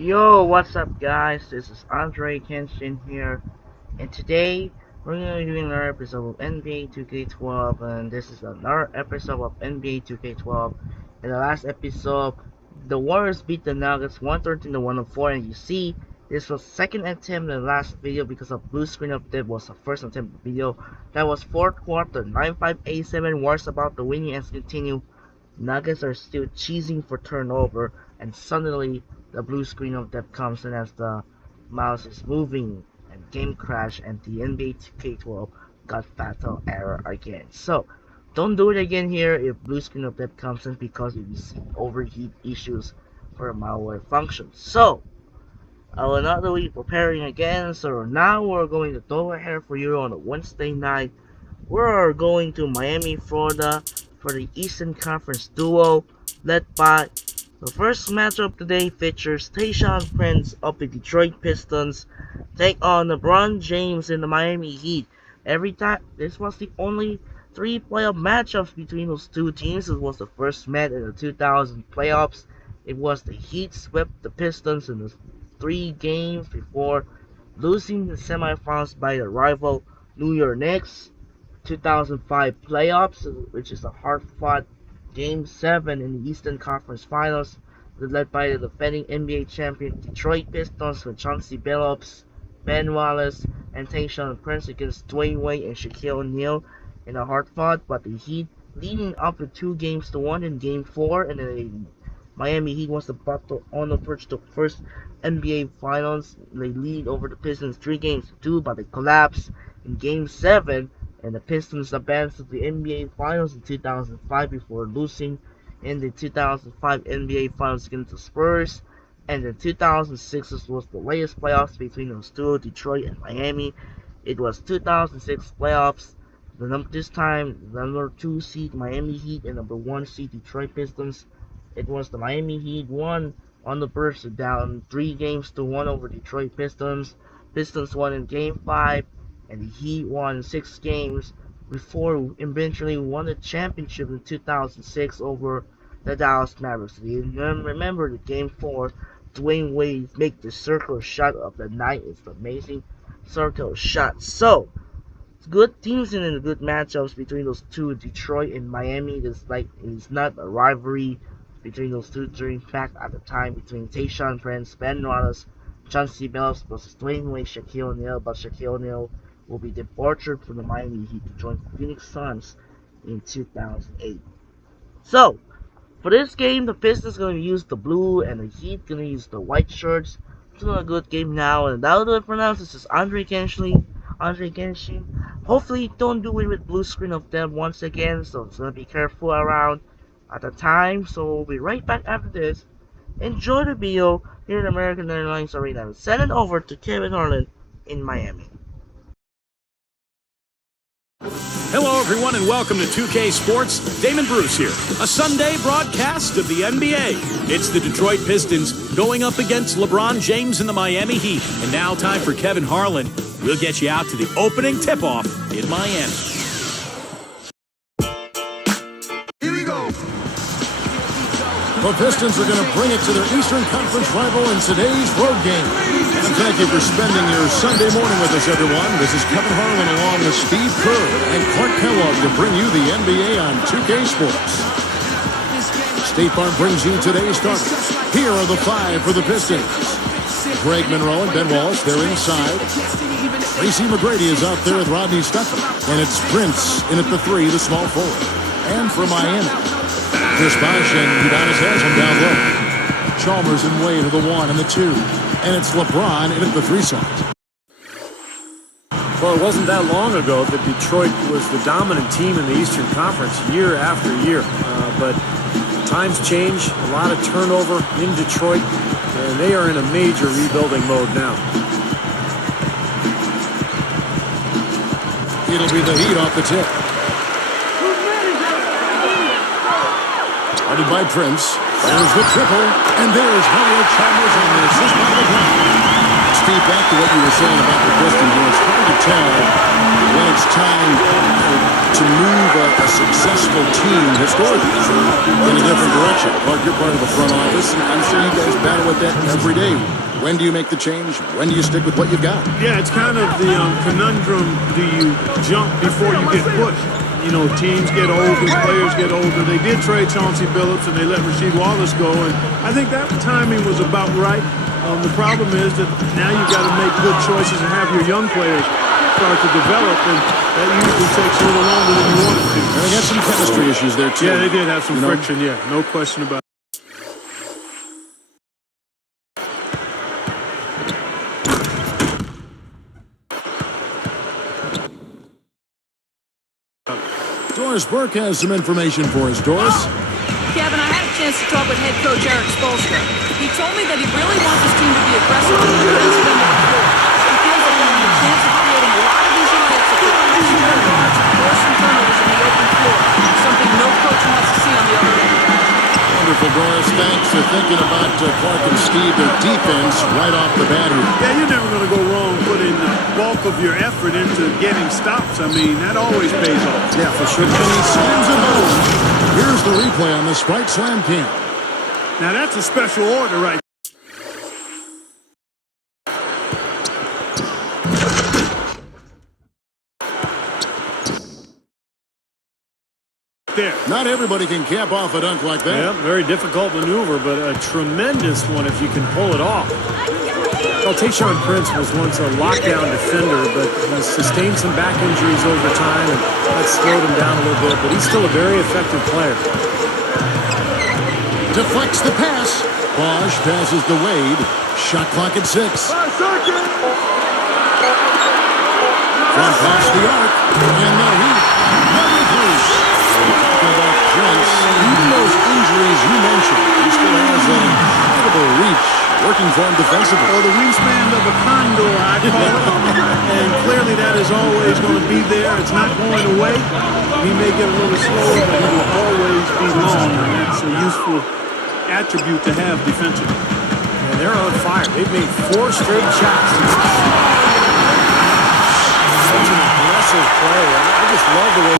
Yo, what's up, guys? This is Andre Kenshin here, and today we're gonna be doing another episode of NBA 2K12, and this is another episode of NBA 2K12. In the last episode, the Warriors beat the Nuggets 113 to 104, and you see, this was second attempt in the last video because of blue screen of death was the first attempt video. That was fourth quarter, 9-5-8-7. Warriors about to win and continue. Nuggets are still cheesing for turnover, and suddenly the blue screen of death comes in as the mouse is moving and game crash, and the NBA 2K12 got fatal error again. So don't do it again here if blue screen of death comes in, because you see overheat issues for malware functions. So I will not be preparing again, so now we're going to go ahead for you on a Wednesday night. We're going to Miami, Florida for the Eastern Conference duo led by the first matchup today features Tayshaun Prince of the Detroit Pistons take on LeBron James in the Miami Heat. Every time this was the only three playoff matchups between those two teams. It was the first met in the 2000 playoffs. It was the Heat swept the Pistons in the three games before losing the semifinals by the rival New York Knicks. 2005 playoffs, which is a hard-fought Game 7 in the Eastern Conference Finals, led by the defending NBA champion Detroit Pistons with Chauncey Billups, Ben Wallace, and Tayshaun Prince against Dwayne Wade and Shaquille O'Neal in a hard-fought, but the Heat leading up to 2-1 in Game 4, and the Miami Heat was about to on the verge to first NBA Finals. They lead over the Pistons 3-2, but they collapsed in Game 7, and the Pistons advanced to the NBA Finals in 2005 before losing in the 2005 NBA Finals against the Spurs. And in 2006 was the latest playoffs between those two, Detroit and Miami. It was 2006 playoffs. This time, the number 2 seed Miami Heat and number 1 seed Detroit Pistons. It was the Miami Heat won on the burst down 3-1 over Detroit Pistons. Pistons won in Game 5, and the Heat won 6 games before eventually won the championship in 2006 over the Dallas Mavericks. You remember the Game 4, Dwayne Wade make the circle shot of the night. It's the amazing circle shot. So, good teams and good matchups between those two, Detroit and Miami. It's not a rivalry between those two. During fact, at the time, between Tayshaun Prince, Ben Wallace, Chauncey Billups versus Dwayne Wade, Shaquille O'Neal, but Shaquille O'Neal will be departed from the Miami Heat to join the Phoenix Suns in 2008. So, for this game, the Pistons going to use the blue and the Heat going to use the white shirts. It's not a good game now, and that'll do it for now. This is Andre Kenshin. Hopefully, don't do it with blue screen of death once again, so it's going to be careful around at the time. So we'll be right back after this. Enjoy the video here at American Airlines Arena. Send it over to Kevin Harlan in Miami. Hello, everyone, and welcome to 2K Sports. Damon Bruce here. A Sunday broadcast of the NBA. It's the Detroit Pistons going up against LeBron James and the Miami Heat. And now time for Kevin Harlan. We'll get you out to the opening tip-off in Miami. Here we go. The Pistons are going to bring it to their Eastern Conference rival in today's road game. And thank you for spending your Sunday morning with us, everyone. This is Kevin Harlan along with Steve Kerr and Clark Kellogg to bring you the NBA on 2K Sports. State Farm brings you today's starters. Here are the 5 for the Pistons. Greg Monroe and Ben Wallace, they're inside. Tracy McGrady is out there with Rodney Stuckey. And it's Prince in at the 3, the small forward. And for Miami, Chris Bosh and Udonis has him down low. Chalmers and Wade are the 1 and the 2. And it's LeBron in at the 3 slot. Well, it wasn't that long ago that Detroit was the dominant team in the Eastern Conference year after year. But times change, a lot of turnover in Detroit, and they are in a major rebuilding mode now. It'll be the Heat off the tip. Guarded by Prince. There's the triple, and there's Mario Chalmers on the assist by LeBron. Steve, back to what you were saying about the Pistons, it's hard to tell when it's time to move a successful team historically in a different direction. Clark, you're part of the front office, and I'm sure you guys battle with that every day. When do you make the change? When do you stick with what you've got? Yeah, it's kind of the conundrum. Do you jump before you get pushed? You know, teams get older, players get older. They did trade Chauncey Billups, and they let Rasheed Wallace go, and I think that timing was about right. The problem is that now you've got to make good choices and have your young players start to develop, and that usually takes a little longer than you want it to. And they got some chemistry issues there, too. Yeah, they did have some friction, yeah, no question about it. Doris Burke has some information for us. Doris? Kevin, I had a chance to talk with head coach Eric Spoelstra. He told me that he really wants his team to be aggressive on the defensive end of the floor. He feels like they have a chance of creating a lot of easy layups if they pressure their guards and force some turnovers in the open floor, something no coach wants to see on the other end. Wonderful, Doris. Thanks for thinking about Clark and Steve, their defense, right off the bat here. Yeah, you're never going to go wrong putting the bulk of your effort into getting stops. I mean, that always pays off. Yeah, for sure. And he slams it home. Here's the replay on the Sprite Slam Cam. Now, that's a special order right there. Not everybody can cap off a dunk like that. Yeah, very difficult maneuver, but a tremendous one if you can pull it off. Well, Tayshaun Prince was once a lockdown defender, but he's sustained some back injuries over time, and that's slowed him down a little bit, but he's still a very effective player. Deflects the pass. Bosch passes to Wade. Shot clock at 6. From past the arc, and the Heat never close. Talking about Prince, even those injuries you mentioned, he still has an incredible reach working for him defensively. Or the wingspan of a condor, I call it. And clearly that is always going to be there. It's not going away. He may get a little slower, but he will always be long, and that's a useful attribute to have defensively. And they're on fire. They've made 4 straight shots. Such an aggressive play. I just love the way.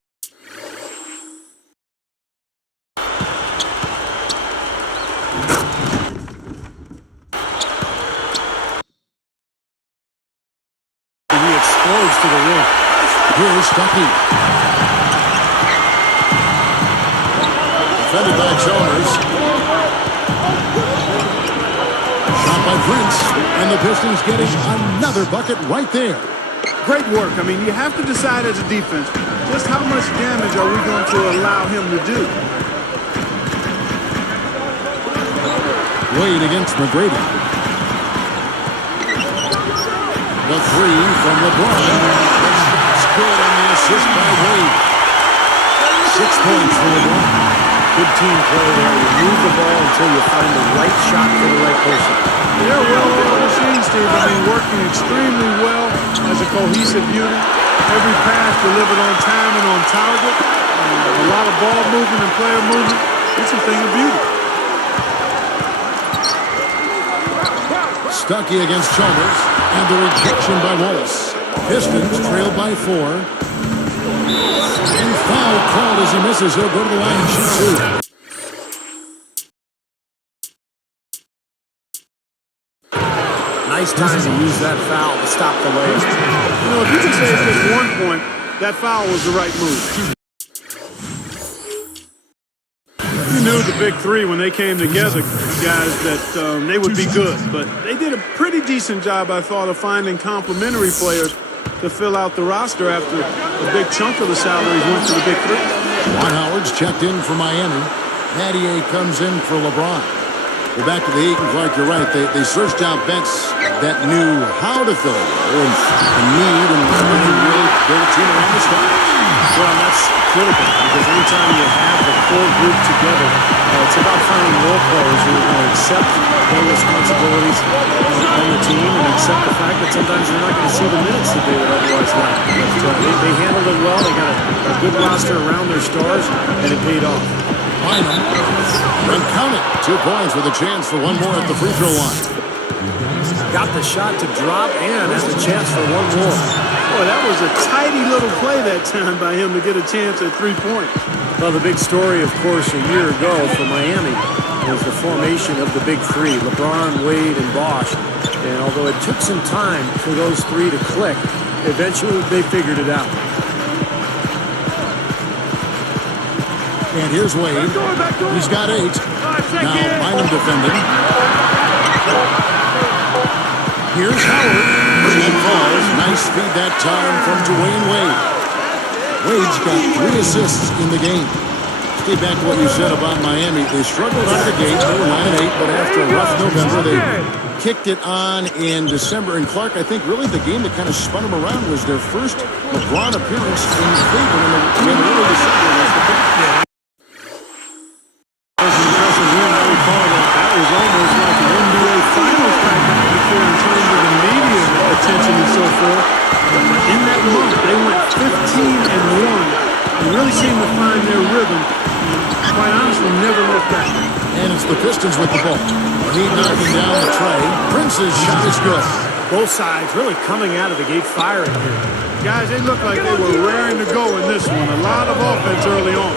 He explodes to the rim. Here's Stuckey. Defended by Chalmers. Shot by Prince. And the Pistons getting another bucket right there. Great work. I mean, you have to decide as a defense, just how much damage are we going to allow him to do? Wade against McGrady. The 3 from LeBron. That's good on the assist by Wade. 6 points for LeBron. Good team play there. You move the ball until you find the right shot for the right person. They're well machine, Steve. I mean, working extremely well as a cohesive unit. Every pass delivered on time and on target. A lot of ball movement and player movement. It's a thing of beauty. Stuckey against Chalmers. And the rejection by Wallace. Pistons trailed by 4. And foul called as he misses. He'll go to the line and shoot 2. Nice time to use that foul to stop the layup. You know, if you can say at just 1 point, that foul was the right move. You knew the big 3 when they came together, guys, that they would be good. But they did a pretty decent job, I thought, of finding complementary players to fill out the roster after a big chunk of the salaries went to the big 3. Juan Howard's checked in for Miami. Nattier comes in for LeBron. We're back to the Heat, and Clark, you're right. They searched out vets that knew how to fill it and need and really build a team around the star. Well, that's critical because anytime you have the core group together, it's about finding role players who are going to accept their responsibilities on the team and accept the fact that sometimes they're not going to see the minutes that they would otherwise like. But they handled it well. They got a good roster around their stars, and it paid off. Bynum, and count it. 2 points with a chance for 1 more at the free throw line. Got the shot to drop and has a chance for 1 more. Boy, that was a tidy little play that time by him to get a chance at 3 points. Well, the big story, of course, a year ago for Miami was the formation of the big three, LeBron, Wade, and Bosh. And although it took some time for those three to click, eventually they figured it out. And here's Wade. He's got 8. Now Bynum defending. Here's Howard. And falls. Nice feed that time from Dwayne Wade. Wade's got 3 assists in the game. Stay back to what you said about Miami. They struggled out of the gate. They were 9-8, but after a rough November, they kicked it on in December. And Clark, I think really the game that kind of spun them around was their first LeBron appearance in Cleveland in early December. That was impressive win. I recall that was almost like an NBA Finals type atmosphere in terms of the media attention and so forth. But in that month, they went 15-1. They really seemed to find their rhythm. Quite honestly, never looked back. And it's the Pistons with the ball. He knocking down the tray. Prince's shot is good. Both sides really coming out of the gate firing here. Guys, they looked like they were raring to go in this one. A lot of offense early on.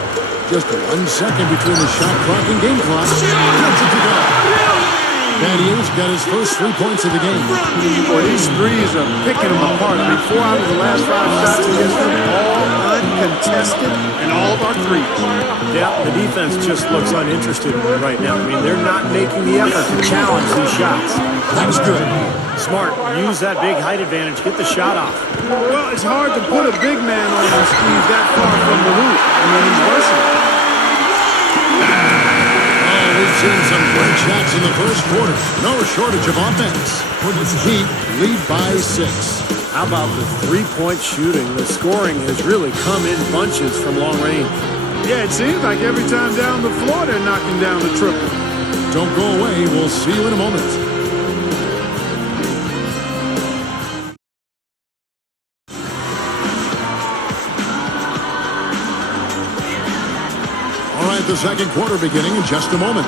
Just 1 second between the shot clock and game clock. Gets it to go. Thaddeus got his first 3 points of the game. Boy, these threes are picking them apart. I mean, 4 out of the last 5 shots against them, all uncontested, and all of our threes. Yeah, the defense just looks uninterested right now. I mean, they're not making the effort to challenge these shots. That's good. Smart. Use that big height advantage. Get the shot off. Well, it's hard to put a big man on him, Steve, that far from the hoop. I mean, he's versatile. We've seen some great shots in the first quarter. No shortage of offense. Heat lead by 6. How about the three-point shooting? The scoring has really come in bunches from long range. Yeah, it seems like every time down the floor they're knocking down the triple. Don't go away. We'll see you in a moment. All right, the second quarter beginning in just a moment.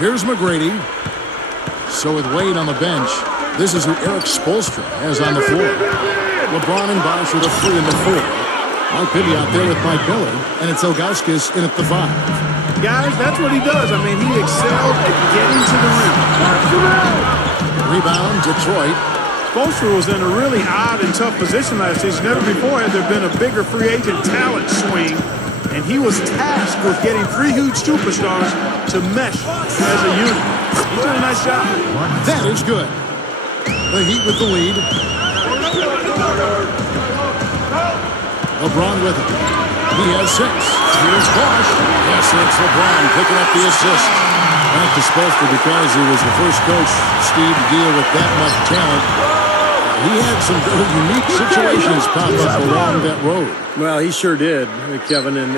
Here's McGrady. So with Wade on the bench, this is who Eric Spoelstra has on the floor. LeBron and Bosh are the 3 and the 4. Mike Bibby out there with Mike Miller, and it's Ilgauskas in at the 5. Guys, that's what he does. I mean, he excelled at getting to the rim. Rebound, Detroit. Spoelstra was in a really odd and tough position last season. Never before had there been a bigger free agent talent swing, and he was tasked with getting 3 huge superstars to mesh as a unit. He's doing a nice job. That is good. The Heat with the lead. LeBron with it. He has 6. Here's Bosh. Yes, it's LeBron picking up the assist. Back to Spoelstra because he was the first coach, Steve, to deal with that much talent. He had some very unique situations pop up along that road. Well, he sure did, Kevin, and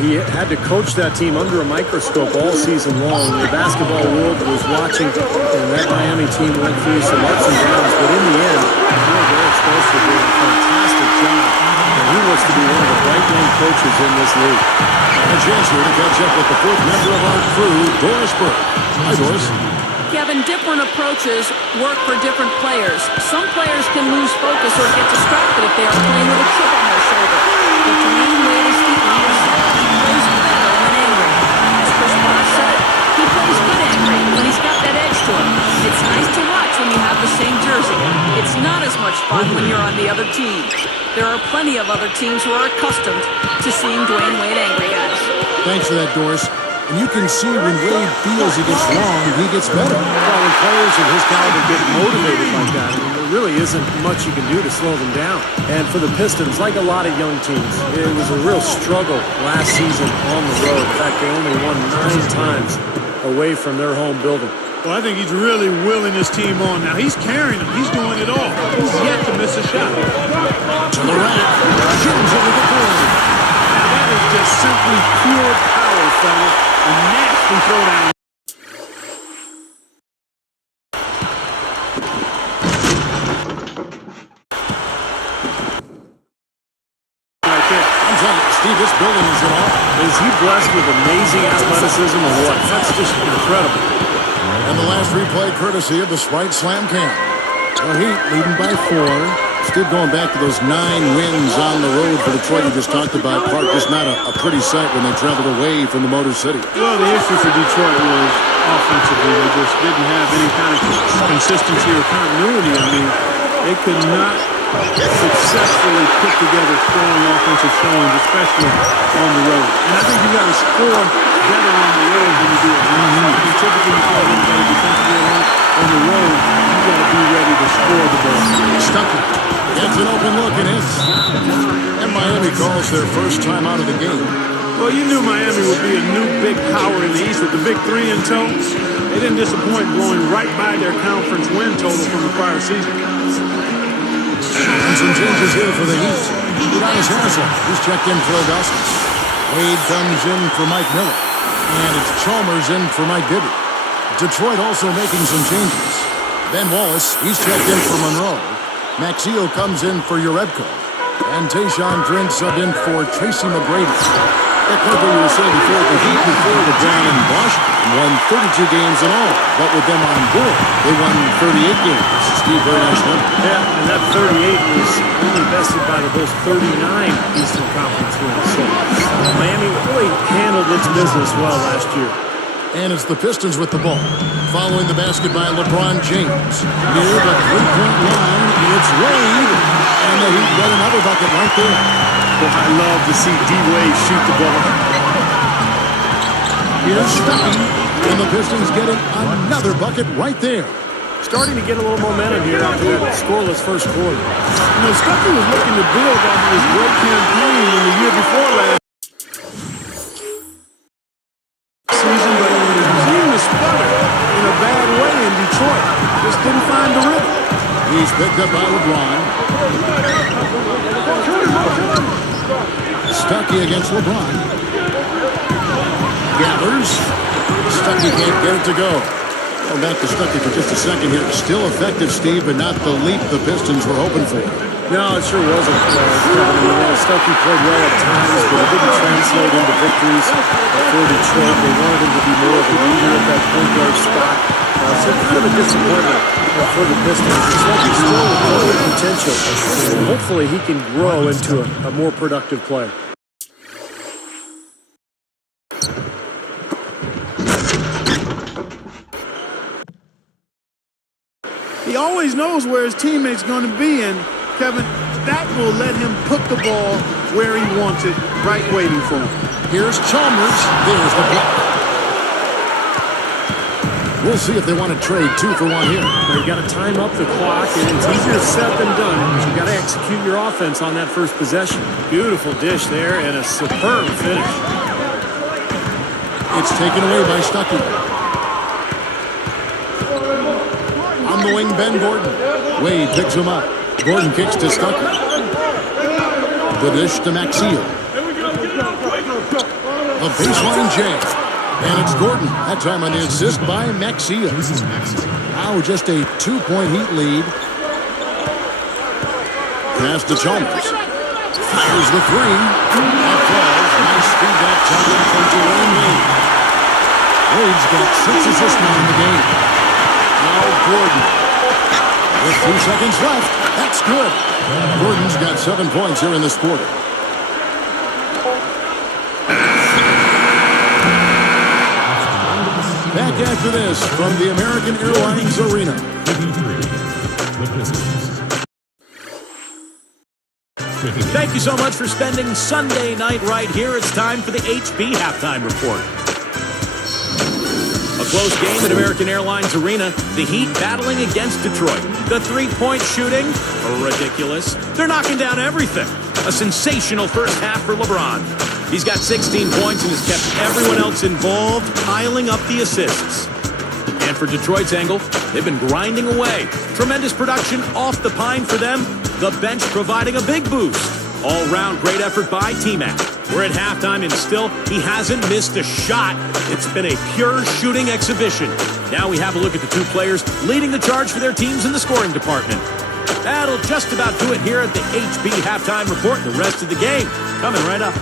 he had to coach that team under a microscope all season long. The basketball world was watching, and that Miami team went through some ups and downs, but in the end, Eric Spoelstra did a fantastic job, and he looks to be one of the bright-young coaches in this league. A chance here to catch up with the 4th member of our crew, Doris Burke. Hi, Doris. Kevin, different approaches work for different players. Some players can lose focus or get distracted if they are playing with a chip on their shoulder. But Dwayne Wade is the opposite. He plays better when angry. As Chris Bosh said, he plays good angry when he's got that edge to him. It's nice to watch when you have the same jersey. It's not as much fun when you're on the other team. There are plenty of other teams who are accustomed to seeing Dwayne Wade angry, guys. Thanks for that, Doris. And you can see when Wade feels he gets wrong, he gets better. Well, when players of his caliber get motivated like that, I mean, there really isn't much you can do to slow them down. And for the Pistons, like a lot of young teams, it was a real struggle last season on the road. In fact, they only won 9 times away from their home building. Well, I think he's really willing his team on now. He's carrying them. He's doing it all. He's yet to miss a shot. To the rack. Jones over the board. Now that is just simply pure power, fellas. A nasty throwdown. Right there. Steve this building is in awe. Is he blessed with amazing athleticism or what? That's just incredible. And the last replay courtesy of the Sprite Slam Cam. Well, Heat leading by 4. Steve, going back to those 9 wins on the road for Detroit you just talked about, Park, just not a pretty sight when they traveled away from the Motor City. Well, the issue for Detroit was offensively. They just didn't have any kind of consistency or continuity. I mean, they could not successfully put together strong offensive showings, especially on the road. And I think you got to score better on the road than you do at home. You typically play a little better defensively at home. On the road, you got to be ready to score the ball. Stuckey gets an open look and hits. And Miami calls their first time out of the game. Well, you knew Miami would be a new big power in the East with the big 3 in tow. They didn't disappoint, blowing right by their conference win total from the prior season. And some changes here for the Heat. Udonis Haslem, he's checked in for Augustus. Wade comes in for Mike Miller. And it's Chalmers in for Mike Bibby. Detroit also making some changes. Ben Wallace, he's checked in for Monroe. Maxio comes in for Urebko. And Tayshaun Prince sub in for Tracy McGrady. Like what you were saying before, the Heat before LeBron and Washington won 32 games in all. But with them on board, they won 38 games. Steve, very nice number. Yeah, and that 38 was only bested by those 39 Eastern Conference wins. So Miami really handled its business well last year. And it's the Pistons with the ball. Following the basket by LeBron James. Near the three-point line, it's Wade. And the Heat got another bucket right there. Well, I love to see D-Wade shoot the ball. Here's Stuckey. And the Pistons getting another bucket right there. Starting to get a little momentum here after that scoreless first quarter. You know, Stuckey was looking to build off of his great campaign in the year before last season, but he seemed to sputter in a bad way in Detroit. Just didn't find the rhythm. He's picked up by LeBron. Stuckey against LeBron. Gathers. Stuckey can't get it to go. Well, back to Stuckey for just a second here. Still effective, Steve, but not the leap the Pistons were hoping for. No, it sure wasn't. Stuckey played well at times, but it didn't translate into victories for Detroit. They wanted him to be more of a leader at that point guard spot. So kind of a disappointment for the Pistons. Stuckey still with all the potential. And hopefully he can grow into a more productive player. He always knows where his teammate's going to be, and Kevin, that will let him put the ball where he wants it, right waiting for him. Here's Chalmers. There's the block. We'll see if they want to trade 2 for 1 here. You got to time up the clock, and it's easier said than done because you got to execute your offense on that first possession. Beautiful dish there and a superb finish. It's taken away by Stuckey. On the wing, Ben Gordon. Wade picks him up. Gordon kicks to Stuckey. The dish to Maxio. A baseline jam. And it's Gordon. That time on the assist by Maxio. Now just a 2-point Heat lead. Pass to Chalmers. Fires the 3. That falls. Nice feedback time from Dwayne Wade. Wade's got 6 assists now in the game. Now Gordon. With 2 seconds left. That's good. Gordon's got 7 points here in this quarter. Back after this from the American Airlines Arena. Thank you so much for spending Sunday night right here. It's time for the HB Halftime Report. A close game at American Airlines Arena. The Heat battling against Detroit. The three-point shooting, ridiculous. They're knocking down everything. A sensational first half for LeBron. He's got 16 points and has kept everyone else involved, piling up the assists. And for Detroit's angle, they've been grinding away. Tremendous production off the pine for them. The bench providing a big boost. All-round great effort by T-Mac. We're at halftime and still, he hasn't missed a shot. It's been a pure shooting exhibition. Now we have a look at the 2 players leading the charge for their teams in the scoring department. That'll just about do it here at the HB Halftime Report. The rest of the game coming right up.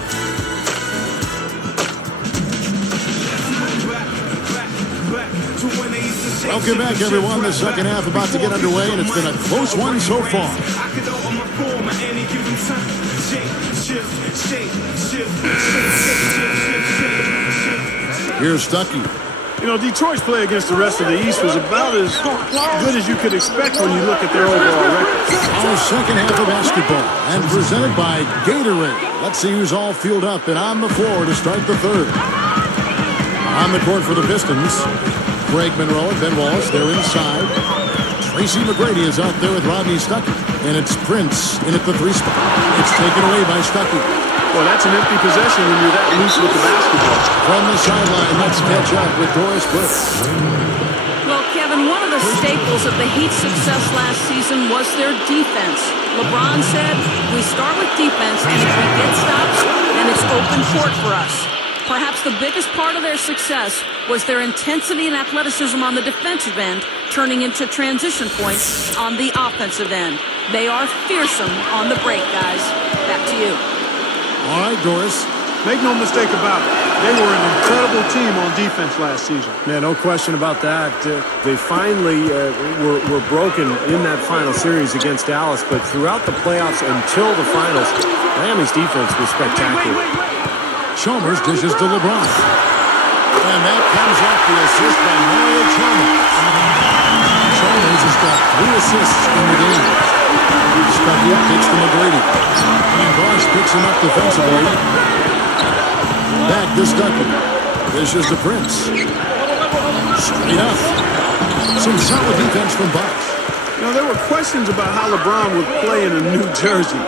Welcome back, everyone. The second half about to get underway, and it's been a close one so far. Here's Stuckey. You know, Detroit's play against the rest of the East was about as good as you could expect when you look at their overall record. Our second half of basketball, and presented by Gatorade. Let's see who's all fueled up and on the floor to start the third. On the court for the Pistons, Greg Monroe and Ben Wallace, they're inside. Tracy McGrady is out there with Rodney Stuckey. And it's Prince in at the three spot. It's taken away by Stuckey. Well, that's an empty possession when you're that loose with the basketball. From the sideline, let's catch up with Doris Burke. Well, Kevin, one of the staples of the Heat's success last season was their defense. LeBron said, we start with defense, and if we get stops, then it's open court for us. Perhaps the biggest part of their success was their intensity and athleticism on the defensive end, turning into transition points on the offensive end. They are fearsome on the break, guys. Back to you. All right, Doris. Make no mistake about it. They were an incredible team on defense last season. Yeah, no question about that. They finally were broken in that final series against Dallas, but throughout the playoffs until the finals, Miami's defense was spectacular. Chalmers dishes to LeBron. And that comes off the assist by Mario Chalmers. Chalmers has got 3 assists in the game. Stuckey kicks to McGrady. And Bosch picks him up defensively. Back to Stuckey. Dishes to Prince. Straight up. Some solid defense from Bosch. You know, there were questions about how LeBron would play in a new jersey.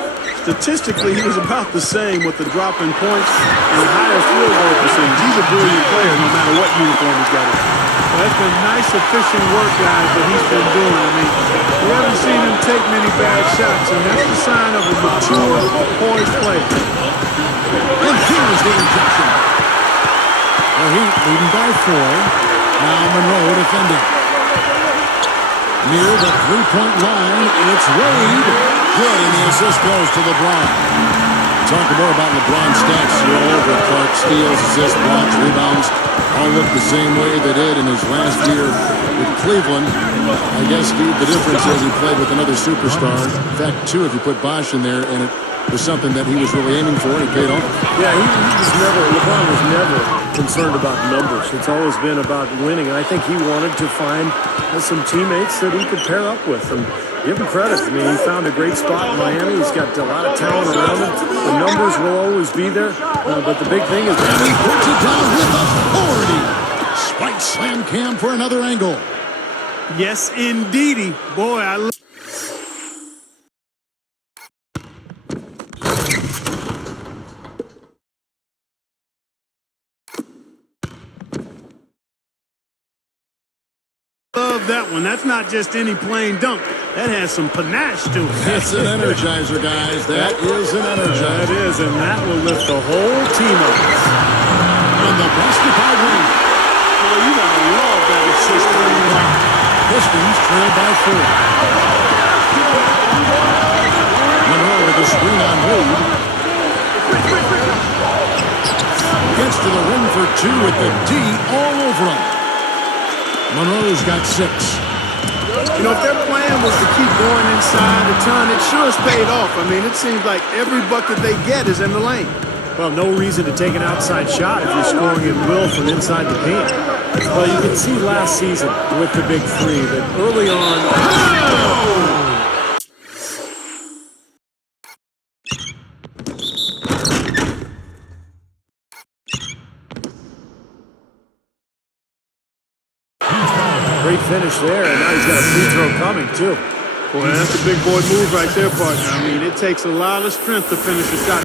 Statistically, he was about the same with the drop in points and higher field goal percentage. He's a brilliant player no matter what uniform he's got on. Well, that's been nice, efficient work, guys, that he's been doing. I mean, we haven't seen him take many bad shots, and that's the sign of a mature, poised player. And here's the injection. The Heat leading by 4. Now Monroe defending. Near the three-point line, and it's Wade. Good, and the assist goes to LeBron. Talking more about LeBron's stats. You're all over it, Clark. Steals, assists, blocks, rebounds. All look the same way they did in his last year with Cleveland. I guess the difference is he played with another superstar. In fact, 2 if you put Bosch in there, and it was something that he was really aiming for, and it paid off. Yeah, LeBron was never concerned about numbers. It's always been about winning. And I think he wanted to find some teammates that he could pair up with. And give him credit. I mean, he found a great spot in Miami. He's got a lot of talent around him. The numbers will always be there. But the big thing is... And he puts it down with authority. Spike slam cam for another angle. Yes, indeedy. Boy, I love that one. That's not just any plain dunk. That has some panache to it. That's an energizer, guys. That is an energizer. That is, and that will lift the whole team up. And the basketball win. Boy, you gotta love that assist. Pistons trail by 4. Monroe with a screen on Wade. Gets to the rim for 2 with the D all over him. Monroe's got 6. You know, if their plan was to keep going inside a ton, it sure has paid off. I mean, it seems like every bucket they get is in the lane. Well, no reason to take an outside shot if you're scoring at will from inside the paint. Well, you can see last season with the big 3 that early on... Oh! Great finish there, and now he's got a free throw coming, too. Boy, that's a big boy move right there, partner. I mean, it takes a lot of strength to finish a shot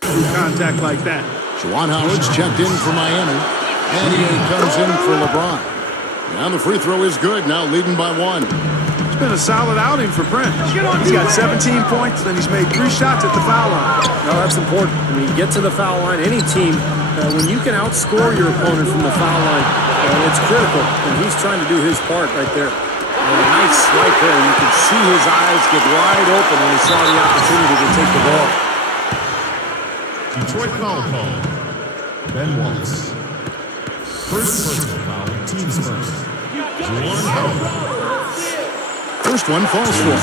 through contact like that. Juwan Howard's checked in for Miami, and he comes in for LeBron. And the free throw is good, now leading by 1. It's been a solid outing for Prince. He's got 17 points, and he's made 3 shots at the foul line. No, that's important. I mean, get to the foul line. Any team, when you can outscore your opponent from the foul line, it's critical. And he's trying to do his part right there. And a nice swipe there. You can see his eyes get wide open when he saw the opportunity to take the ball. Detroit foul call. Ben Wallace. First personal foul, teams first. One foul. First one falls for him.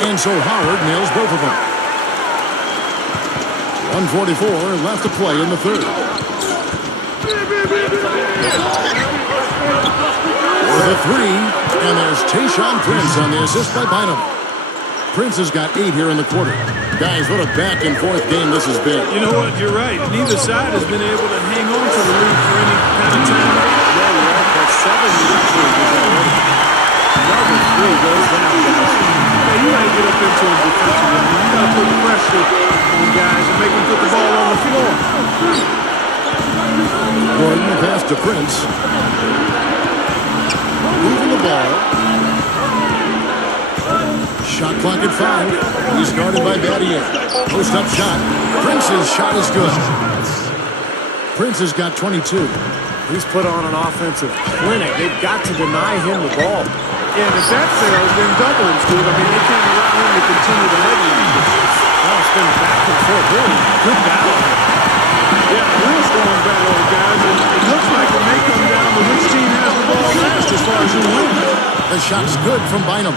And so Howard nails both of them. 1:44 left to play in the third. For the three, and there's Tayshaun Prince on the assist by Bynum. Prince has got 8 here in the quarter. Guys, what a back-and-forth game this has been. You know what? You're right. Neither side has been able to hang on to the lead for any kind of time. Yeah, we are. That's 7 leads already. Another 3 goes down, guys. Yeah, you got to get up into them defensively. You got to put pressure on guys and make them put the ball on the floor. Gordon pass to Prince. Moving the ball. Shot clock at 5. He's guarded by Battier. Post-up shot. Prince's shot is good. Prince has got 22. He's put on an offensive clinic. They've got to deny him the ball. And if that fails, then double him's good. I mean, they can't allow him to continue to head him. Now it's been back and forth. Really good battle. Yeah, real strong battle, guys. And it looks like it may come down to which team has the ball last as far as who wins. The shot's good from Bynum.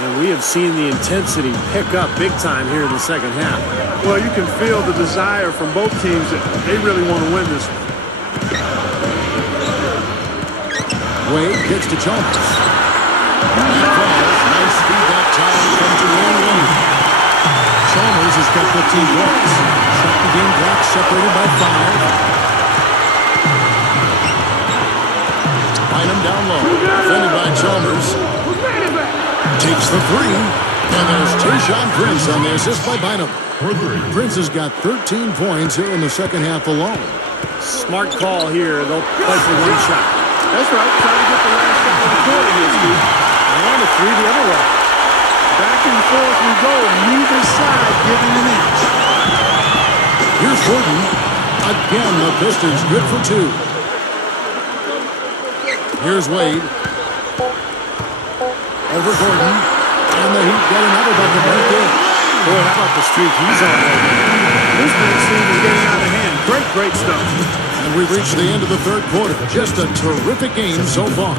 And we have seen the intensity pick up big time here in the second half. Well, you can feel the desire from both teams that they really want to win this one. Wade gets to Chalmers. Nice feedback time from Dwayne Wade. Chalmers has got 15 points. Shot and game clock separated by 5. Bynum down low. Defended by Chalmers. Takes the 3. And there's Tayshaun Prince on the assist by Bynum. Prince has got 13 points here in the second half alone. Smart call here. They'll play for one shot. That's right. Try to get the last shot of the quarter here, Steve. And a 3 the other way. Back and forth we go. Neither side giving an inch. Here's Gordon. Again, the Pistons good for 2. Here's Wade. Over Gordon. And the Heat got another bucket right there. Boy, how about the streak he's on right now? This big Steve is getting out of hand. Great stuff. And we've reached the end of the third quarter. Just a terrific game so far.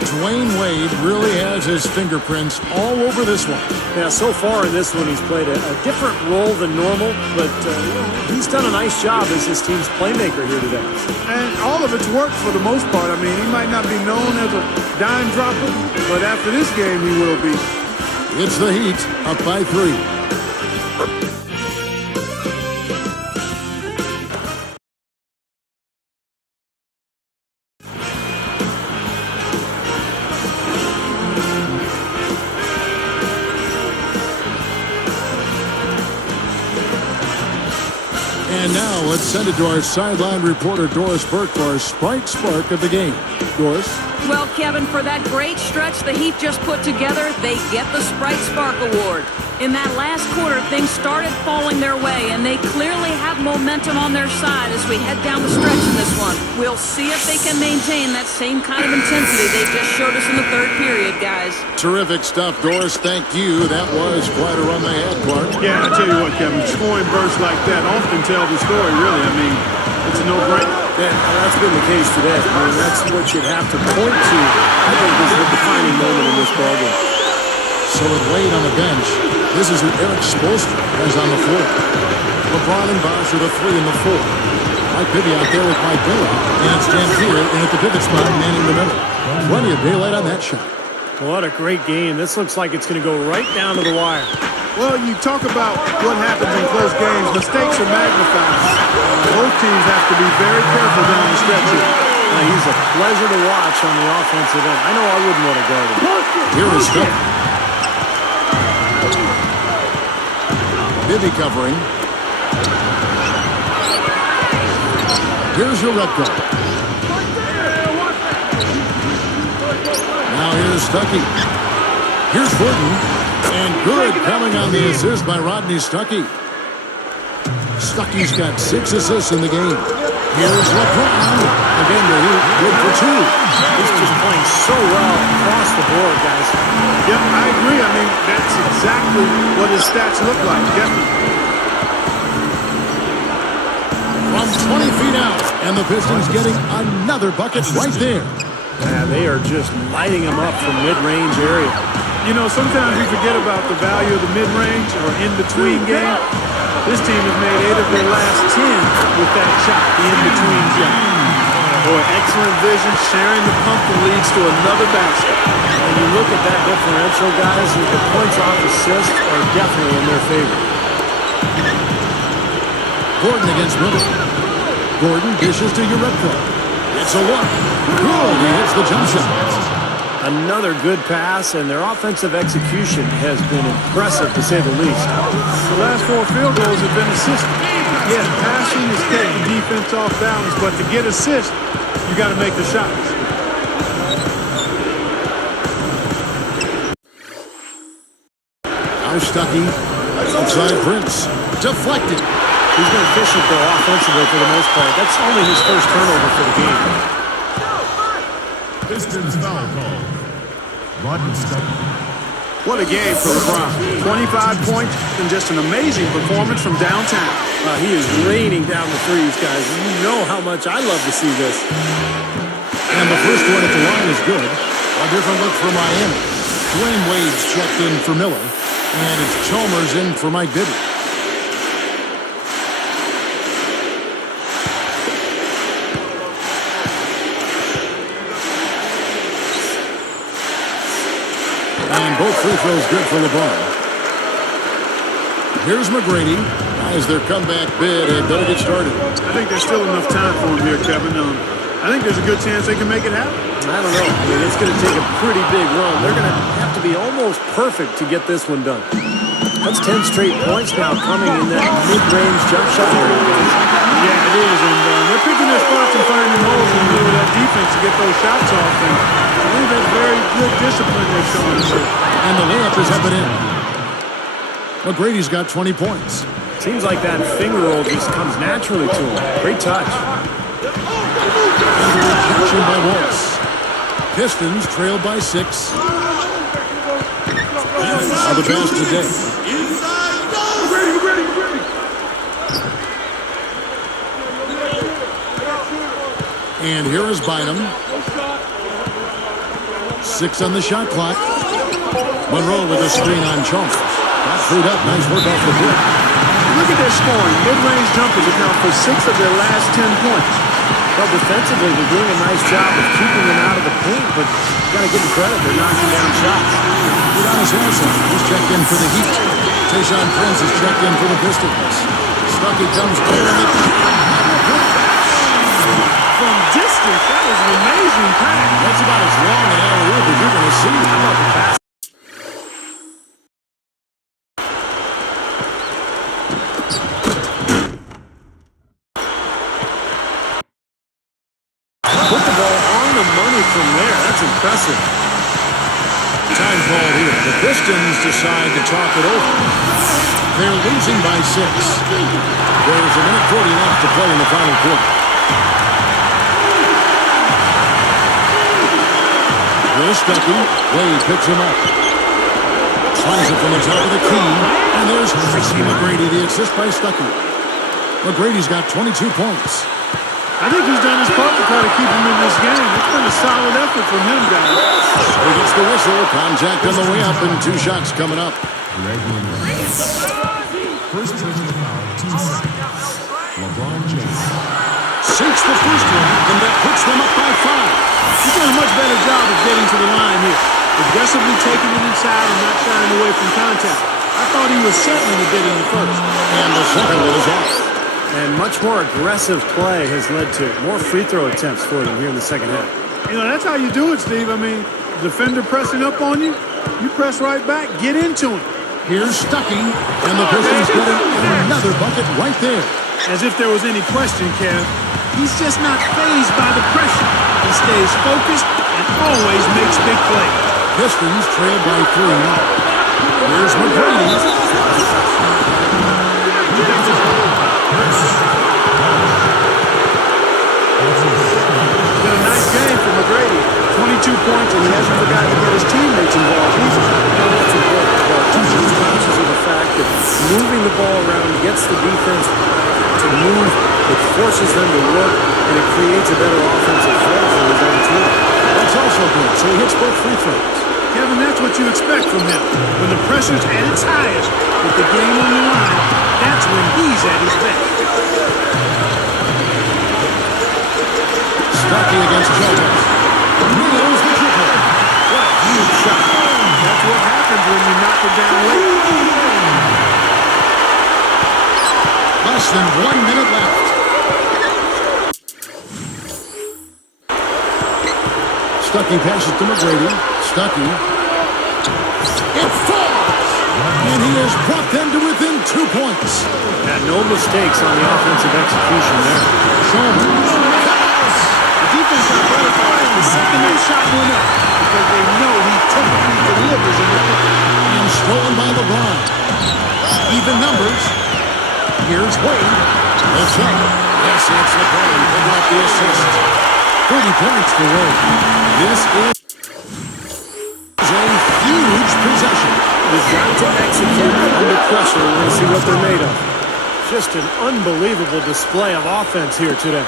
Dwayne Wade really has his fingerprints all over this one. Yeah, so far in this one, he's played a different role than normal, but he's done a nice job as his team's playmaker here today. And all of it's worked for the most part. I mean, he might not be known as a dime dropper, but after this game, he will be. It's the Heat up by 3. And now let's send it to our sideline reporter, Doris Burke, for our Sprite Spark of the game. Doris? Well, Kevin, for that great stretch the Heat just put together, they get the Sprite Spark Award. In that last quarter, things started falling their way, and they clearly have momentum on their side as we head down the stretch in this one. We'll see if they can maintain that same kind of intensity they just showed us in the third period, guys. Terrific stuff, Doris. Thank you. That was quite a run they had, Clark. Yeah, I tell you what, Kevin, scoring bursts like that often tell the story, really. I mean, it's a no-brainer. Yeah, that's been the case today. I mean, that's what you'd have to point to. I think this is the defining moment in this ballgame. So with Wade on the bench, this is who Eric Spoelstra has on the floor. LeBron and Bosh are the 3 and the 4. Mike Bibby out there with Mike Miller. And it's Dampier in at the pivot spot, manning the middle. Plenty of daylight on that shot. What a great game. This looks like it's going to go right down to the wire. Well, you talk about what happens in close games. Mistakes are magnified. Both teams have to be very careful down the stretch here. He's a pleasure to watch on the offensive end. I know I wouldn't want to guard him. Here is Phil. Bibby covering. Here's your red guard. Now here's Stuckey. Here's Gordon. And good coming on the assist by Rodney Stuckey. Stuckey's got 6 assists in the game. Here's LeBron. Again, the hoop, good for two. He's just playing so well across the board, guys. Yep, I agree. I mean, that's exactly what his stats look like. Definitely. From 20 feet out, and the Pistons getting another bucket right there. Yeah, they are just lighting him up from mid-range area. You know, sometimes we forget about the value of the mid-range or in-between game. This team has made 8 of their last 10 with that shot, the in-between shot. Boy, excellent vision, sharing the pump that leads to another basket. When you look at that differential, guys, the points off assists are definitely in their favor. Gordon against Miller. Gordon dishes to Uretko. It's a look. Good. He hits the jump shot. Another good pass, and their offensive execution has been impressive, to say the least. The last 4 field goals have been assisted. Yeah, passing is taking defense off balance, but to get assists, you got to make the shots. Now Stuckey. Outside Prince. Deflected. He's been efficient, though, offensively for the most part. That's only his first turnover for the game. Pistons foul call. Rodney Stuckey. What a game for LeBron. 25 points and just an amazing performance from downtown. He is raining down the threes, guys. You know how much I love to see this. And the first one at the line is good. A different look for Miami. Dwayne Wade's checked in for Miller. And it's Chalmers in for Mike Bibby. And both free throws good for LeBron. Here's McGrady. As their comeback bid, they better get started. I think there's still enough time for him here, Kevin. I think there's a good chance they can make it happen. I don't know. I mean, it's going to take a pretty big run. They're going to have to be almost perfect to get this one done. That's 10 straight points now coming in that mid-range jump shot area. Yeah, it is. And they're picking their spots and finding holes in the middle of that defense to get those shots off. And I think that's very good discipline they're showing us here. And the layup is up and in. McGrady's got 20 points. Seems like that finger roll just comes naturally to him. Great touch. And the rejection by Wallace. Pistons trailed by 6. Now the pass today. And here is Bynum. 6 on the shot clock. Monroe with a screen on Chalmers. Got freed up. Nice work off the boot. Look at their scoring. Mid-range jumpers account for 6 of their last 10 points. Well, defensively, they're doing a nice job of keeping them out of the paint, but you got to give them credit. They're knocking down shots. Udonis Harrison is checked in for the Heat. Tayshaun Prince is checked in for the Pistons. Stuckey comes over the From distance, that was an amazing pass. That's about as long an alley-oop as you're going to see. How about the pass? Put the ball on the money from there. That's impressive. Time called here. The Pistons decide to talk it over. They're losing by 6. There's a minute 40 left to play in the final quarter. Here's Stuckey. Wade picks him up. Slides it from the top of the key. And there's Tracy McGrady, the assist by Stuckey. McGrady's got 22 points. I think he's done his part to try to keep him in this game. It's been a solid effort from him, guys. He gets the whistle. Contact on the way up, and 2 shots coming up. First personal foul, 2 seconds. LeBron James. Sinks the first one, and that puts them up by 5. He's doing a much better job of getting to the line here. Aggressively taking it inside and not shying away from contact. I thought he was settling a bit in the first. And the second one is off. And much more aggressive play has led to more free throw attempts for them here in the second half. You know, that's how you do it, Steve. I mean, defender pressing up on you, you press right back, get into him. Here's Stuckey, and the Pistons getting another bucket right there. As if there was any question, Kev. He's just not fazed by the pressure. He stays focused and always makes big plays. Pistons trailed by 3. Here's McGrady. moving the ball around gets the defense to move. It forces them to work, and it creates a better offensive flow for his own team. That's also good, so he hits both free throws. Kevin, that's what you expect from him. When the pressure's at its highest, with the game on the line, that's when he's at his best. Stuckey against Jones. Nails the triple. What a huge shot. That's what happens when you knock it down late. Less than 1 minute left. Stuckey passes to McGrady. Stuckey. It falls! And he has brought them to within 2 points. Had no mistakes on the offensive execution there. Chalmers. The defense got butterflies the second that shot went up because they know he typically delivers in the paint. And stolen by LeBron. Even numbers. Here's Wade. Lifts up. Yes, it's LeBron picking up the assist. 30 points for Wade. This is a huge possession. You've got to execute under pressure and see what they're made of. Just an unbelievable display of offense here today.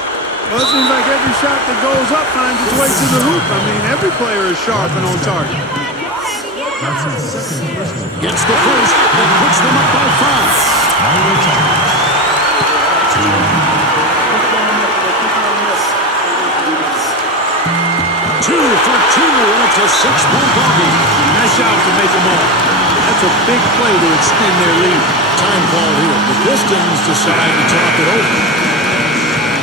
Well, it seems like every shot that goes up finds its way to the hoop. I mean, every player is sharp and on target. Gets the first and puts them up by 5. 2 for 2, and it's a 6-point ballgame. Nice job to make them all. That's a big play to extend their lead. Time called here. The Pistons decide to talk it over.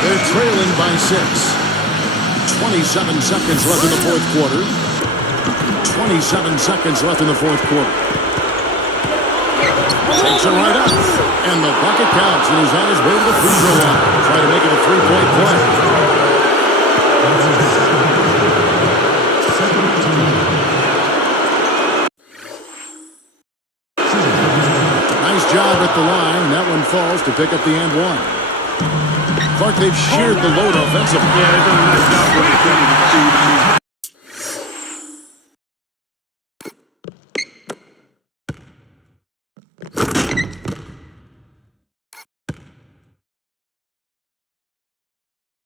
They're trailing by 6. 27 seconds left in the fourth quarter. 27 seconds left in the fourth quarter. Takes it right up. And the bucket counts, and he's on his way to the free throw line. Trying to make it a 3-point play. Nice job at the line. That one falls to pick up the and one. Clark, they've shared the load offensively. Yeah, they've done a nice job with it.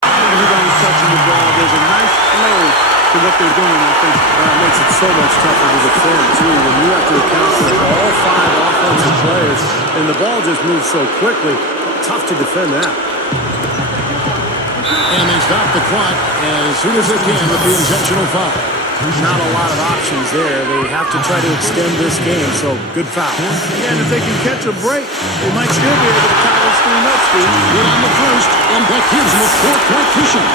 Everybody's touching the ball. There's a nice flow to what they're doing offensively. That makes it so much tougher to defend, too, when you have to account for all 5 offensive players, and the ball just moves so quickly. Tough to defend that. And they stop the clock as soon as they can with the intentional foul. Not a lot of options there. They have to try to extend this game, so good foul. Yeah, and if they can catch a break, they might still be able to tie this thing up, Steve. Good on the first, and that gives them a 4-point cushion.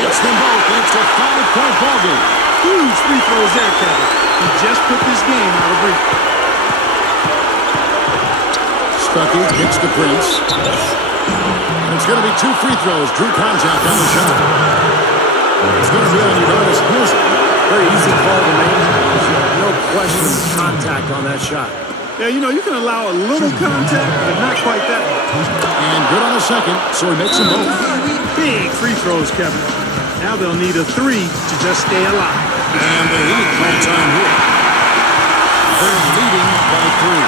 Hits them both, and it's a 5-point ballgame. Huge free throws there, Kevin. He just put this game out of reach. Stuckey gets the Prince. And it's going to be 2 free throws. Drew contact on the shot. It's going to be on Udonis Haslem. Very easy call to make. No question contact on that shot. Yeah, you know, you can allow a little contact, but not quite that much. And good on the second, so he makes them both. Big free throws, Kevin. Now they'll need a 3 to just stay alive. And the Heat call time here. They're leading by 3.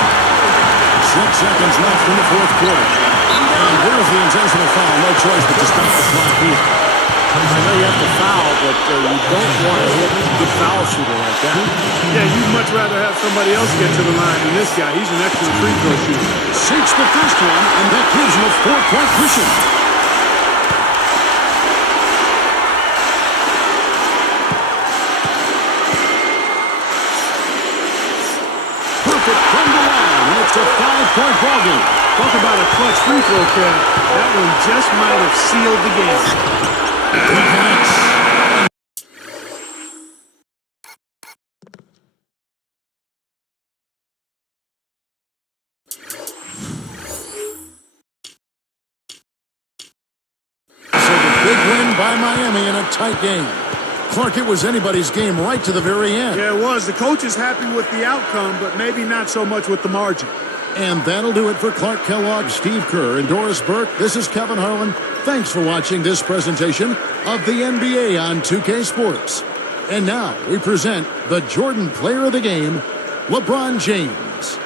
6 seconds left in the fourth quarter. And here's the intentional foul. No choice but to stop the clock here. I know you have to foul, but you don't want to hit a good foul shooter like that. Yeah, you'd much rather have somebody else get to the line than this guy. He's an excellent free throw shooter. Sinks the first one, and that gives him a 4-point cushion. Perfect from the line, and it's a 5-point ballgame. Talk about a clutch free throw, Kev. That one just might have sealed the game. Big win by Miami in a tight game. Clark, it was anybody's game right to the very end. Yeah, it was. The coach is happy with the outcome, but maybe not so much with the margin. And that'll do it for Clark Kellogg, Steve Kerr, and Doris Burke. This is Kevin Harlan. Thanks for watching this presentation of the NBA on 2K Sports. And now we present the Jordan Player of the Game, LeBron James.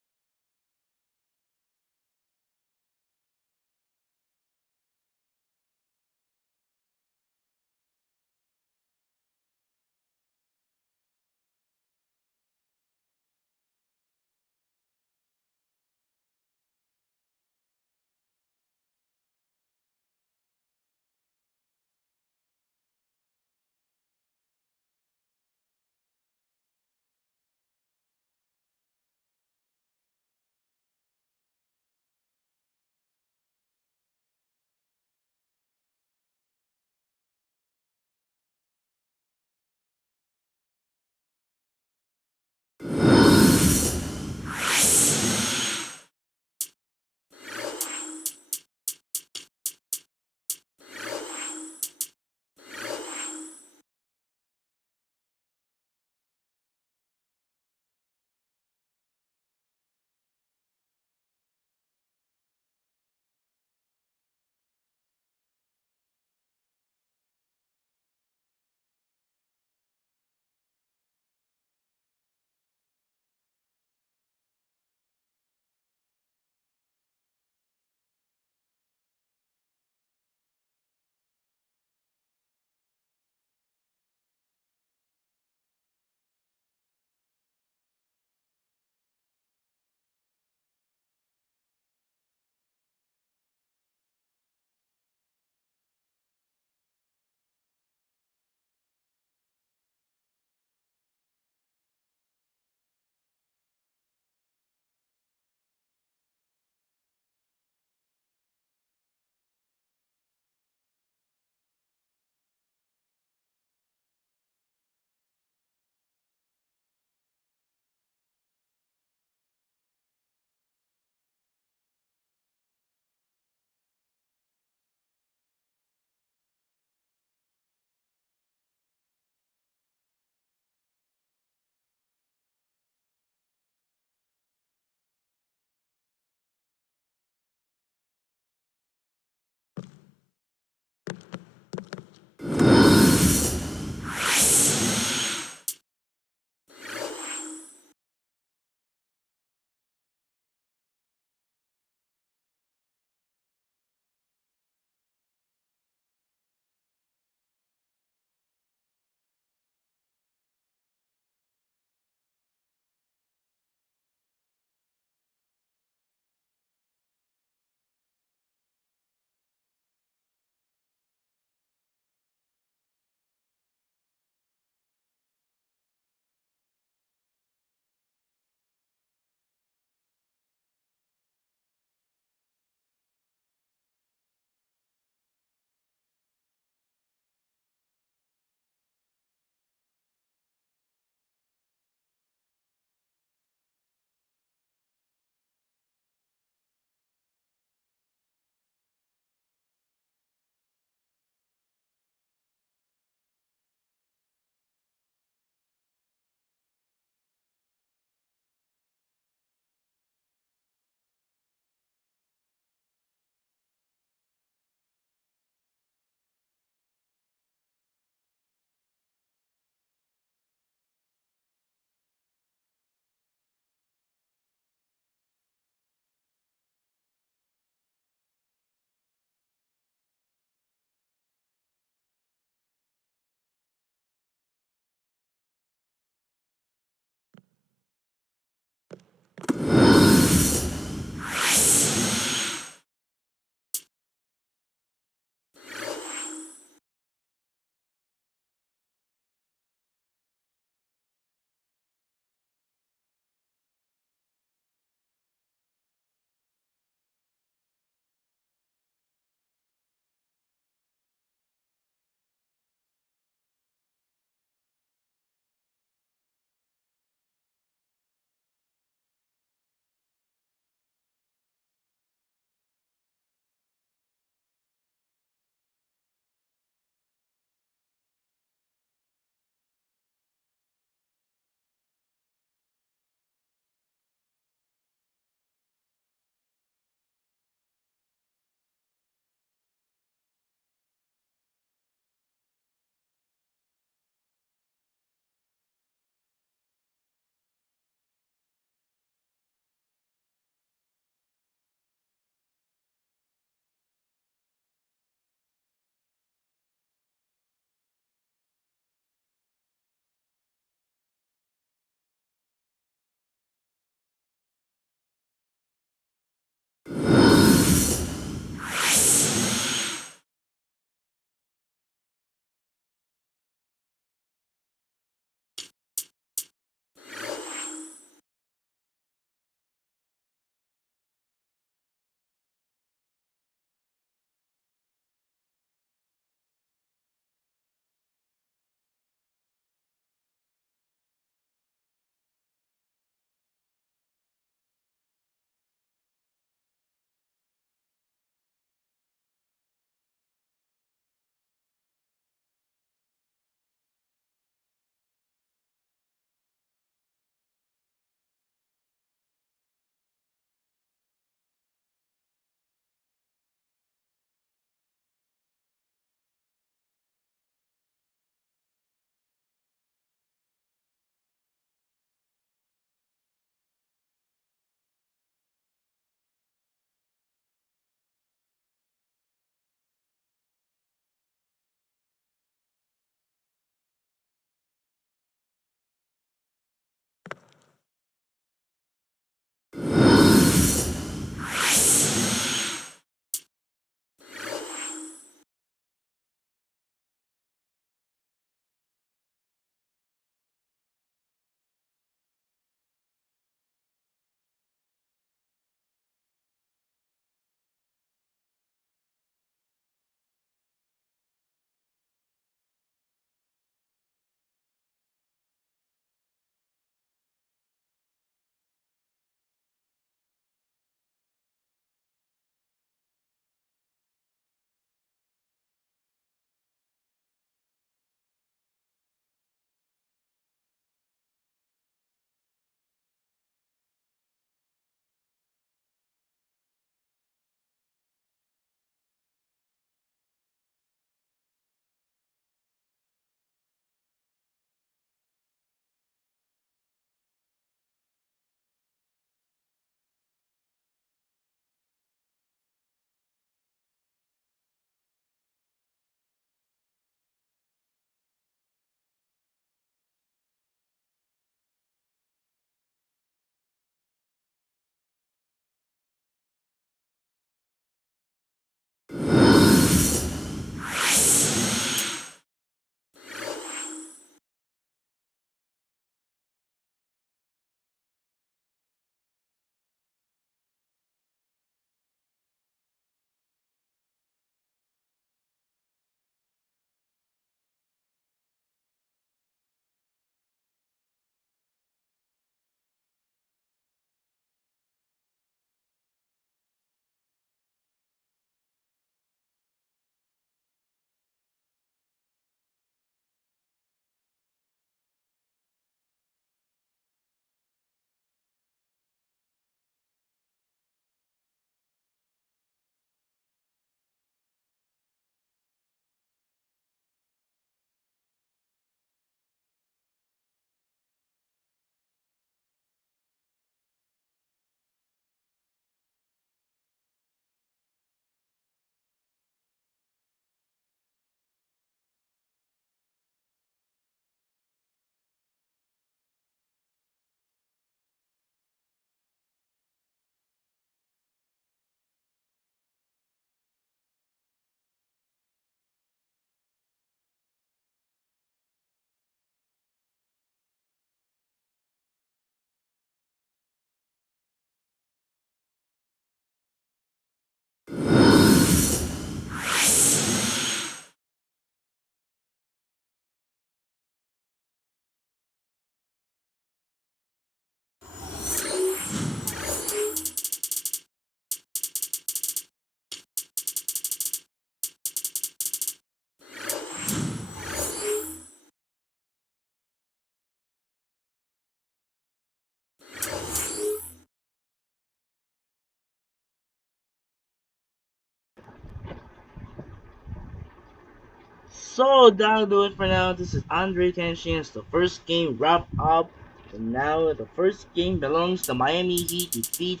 So that'll do it for now. This is Andre Kenshin. It's the first game wrapped up. And now the first game belongs to Miami Heat defeat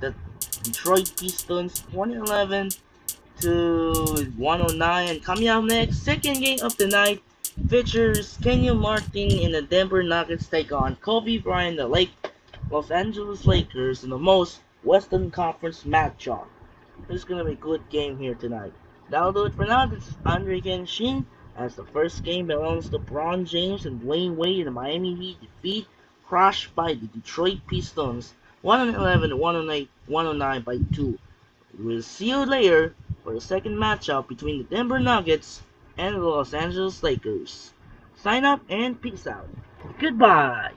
the Detroit Pistons 2011 to 109. And coming up next, second game of the night features Kenyon Martin and the Denver Nuggets take on Kobe Bryant, the Los Angeles Lakers, in the most Western Conference matchup. This is gonna be a good game here tonight. That'll do it for now. This is Andre Kenshin. As the first game belongs to LeBron James and Dwayne Wade in the Miami Heat defeat crushed by the Detroit Pistons 111 to 109, 109 by 2. We'll see you later for the second matchup between the Denver Nuggets and the Los Angeles Lakers. Sign up and peace out. Goodbye.